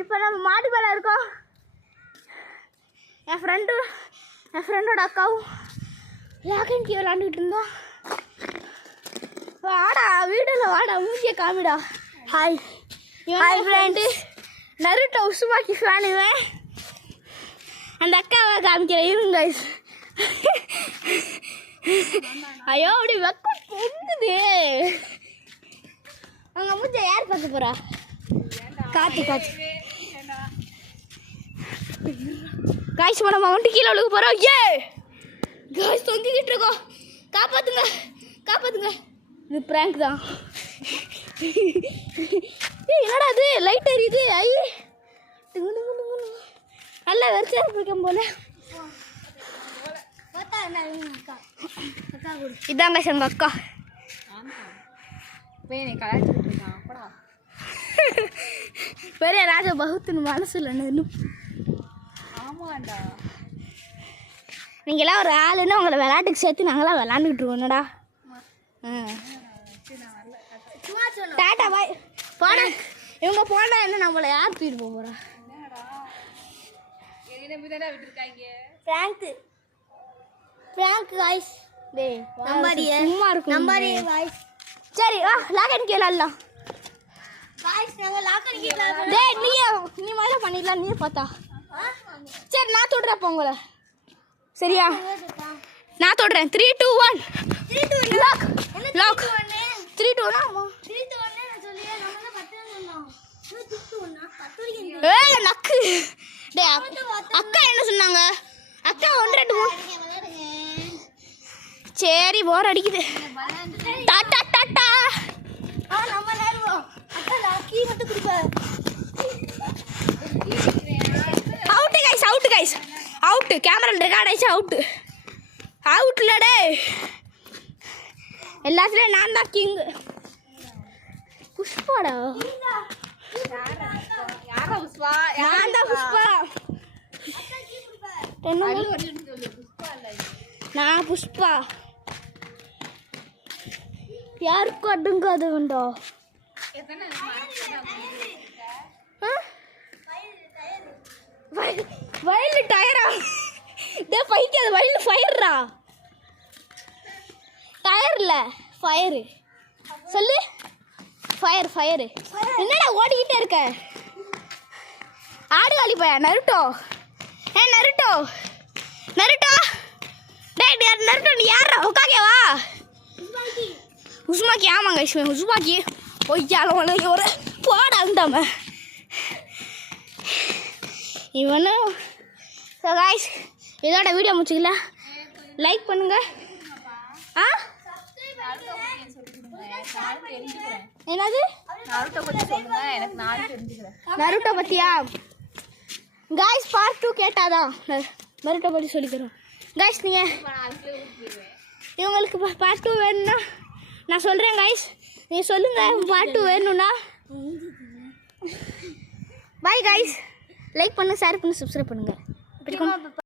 இப்போ நம்ம மாடி மேலே இருக்கோம். என் ஃப்ரெண்டோட அக்காவும் லாக் அண்ட் கீ விளாண்டுக்கிட்டு இருந்தோம். வாடா வீடில் வாடா மூஞ்சியை காமிடா. Hi friend. Naruto Uzumaki fan இவன். அந்த அக்காவை காமிக்கிறேன் இருங்க கைஸ். ஐயோ அப்படி வெக்கம் பொங்குது. அவங்க மூஞ்ச யார் பார்க்க போறா? காத்து காய்ச்சி நம்ம வந்துட்டு கீழே விழுக போகிறோம். ஏ காய்ச்சி தொங்கிக்கிட்டு இருக்கோம். காப்பாத்துங்க. இது ப்ராங்க் தான். என்னடா அது லைட் எரியுது. ஐயே நல்லா வெறிச்சா இருப்பேன் போல. இதாங்க எங்கள் அக்கா. பெரிய ராஜா பகுத்துன்னு மனசுல ஆமாண்டா. நீங்களாம் ஒரு ஆளுன்னு உங்களை விளையாட்டுக்கு சேர்த்து நாங்களாம் விளாண்டுக்கிட்டு இருக்கோம்டா. டாட்டா பாய். போனா இவங்க போனா என்ன நம்மளை யார் தூக்கிட்டு போக போகிறா? Prank guys. டேய் சும்மா இருக்கும் நம்பர் காய்ஸ். சரி வா லாக் அண்ட் கீ விளாடலாம். காய்ஸ் நாங்க லாக் அண்ட் கீ விளாடலாம். டேய் நீ முதல்ல பண்ணிடலாம். நீ பார்த்தா சரி நான் தொடுறேன் உங்களை. சரியா நான் தொடுறேன். 3 2 1 லாக் 3 2 1 ஏய் நக்கு. டேய் அக்கா என்ன சொன்னாங்க? அக்கா 1 2 3. சரி போர் அடிக்குது. டாட்டா நம்ம நேருவோம். அக்கா லாக்கி மட்டும் குடிப்பா. Out guys out. Camera record ஆயிடுச்சு. அவுட்ல டே. எல்லாத்துலயும் நான் தான் கிங். புஷ்பாடா. நான் தான் புஷ்பா. நான் புஷ்பா. யாருக்கும் அடுங்காது வேண்டா. வயல் டயரா? டே பைக்காது. வயல் ஃபயர்ரா. டயர் இல்லை ஃபயரு. சொல்லு ஃபயரு. என்னடா ஓடிக்கிட்டே இருக்க? ஆடுகாலி பையா நருட்டோ. நருட்டோ டேய் நருட்டோ நீ யாரா? உக்காக்கேவா உஸ்மாக்கி? ஆமாங்க உஸ்மாக்கி. ஒய்யால ஒரு போட அந்தாம இவனும். ஸோ காய்ஸ் இதோட வீடியோ முடிச்சுக்கல. லைக் பண்ணுங்க. என்னது நருட்டோ பத்தியா காய்ஸ்? பார்ட் 2 கேட்டாதான் நருட்டோ பற்றி சொல்லிக்கிறோம் காய்ஸ். நீங்கள் இவங்களுக்கு பார்ட் 2 வேணும்னா நான் சொல்கிறேன் காய்ஸ். நீங்கள் சொல்லுங்கள் பார்ட் 2 வேணும்னா. Bye guys. லைக் பண்ணுங்கள், ஷேர் பண்ணுங்கள், சப்ஸ்கிரைப் பண்ணுங்கள்.